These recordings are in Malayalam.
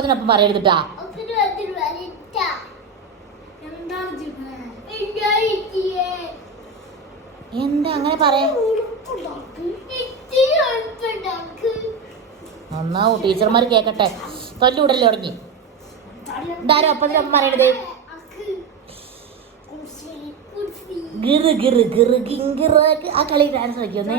അതിനൊപ്പം പറയരുതിട്ടാ. എന്താ അങ്ങനെ പറയാ? നന്നാവും, ടീച്ചർമാർ കേക്കട്ടെ. തൊല്ലൂടല്ലേ തുടങ്ങി. ഇതാരോ ഒപ്പത്തിനൊപ്പം പറയണത്? ഗിറ് ഗിറ് ഗിറ് ഗിറ്. ആ കളി ഡാൻസ് കളിക്കുന്നേ.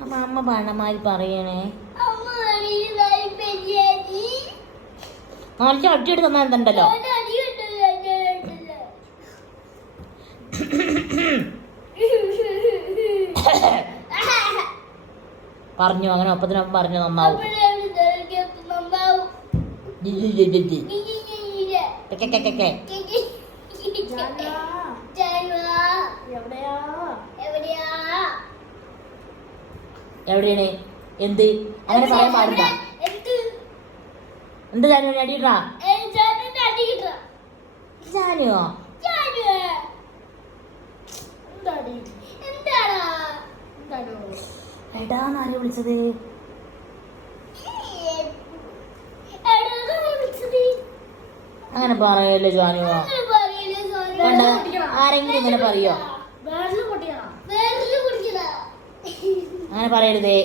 അപ്പൊ അമ്മ പണമാരി പറയണേ. നല്ല അടിയെടുത്ത് തന്നാ എന്തുണ്ടല്ലോ. പറഞ്ഞു അങ്ങനെ ഒപ്പത്തിനൊപ്പം പറഞ്ഞു നന്നാവും. എവിടെയാണ്? എന്ത് അങ്ങനെ പറയാൻ പാടില്ല. എന്ത് ജാനു അടിയിട്ടാ? ജാനുവോ? എടാന്നാരെ വിളിച്ചത്? അങ്ങനെ പറയല്ലേ ജാനുവോ? കണ്ട ആരെങ്കിലും ഇങ്ങനെ പറയോ? അങ്ങനെ പറയരുതേ.